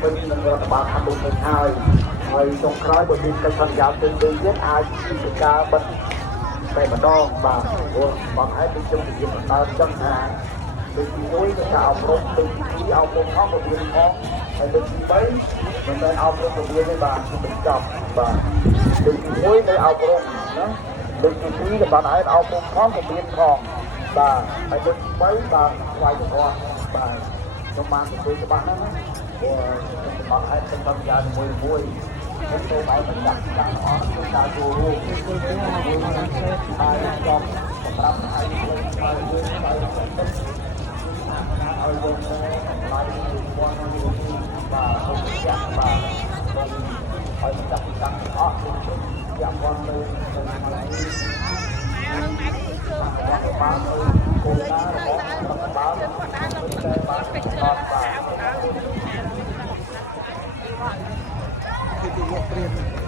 ពេញនឹងរដ្ឋបាលថាដូចនេះហើយចុងក្រោយបើមានកិច្ចសន្យាផ្សេងៗទៀតអាចជាការបិទតែម្ដងបាទព្រោះបងឯងទៅជុំវិទ្យាបណ្ដើមចឹងថាដូចទី1គឺថាអប់រំដូចទី2អប់រំផងរបៀបផងហើយដូចទី3មិនមែនអប់រំរបៀបទេបាទគឺបញ្ចប់បាទដូចទី1នៅអប់រំណាដូចទី2ក៏បងឯងអប់រំផងរបៀបផងបាទហើយដូចទី3បាទស្វ័យប្រវត្តិបាទខ្ញុំបានទទួលច្បាស់ហ្នឹងណាព្រោះបងឯងទៅតាមយ៉ាងមួយខ្ញុំទៅឲ្យបញ្ជាក់ទាំងអស់គឺការចូលរួមហើយចង់សម្រាប់ឲ្យយើងឲ្យយើងឲ្យយើងឲ្យយើងឡាយបាទសូមចាក់បាទឲ្យបញ្ជាក់ទាំងអស់គឺជាព័ន្ធទៅខាងនេះបាទគោលការណ៍របស់រដ្ឋបាលតែបានអត់បាទ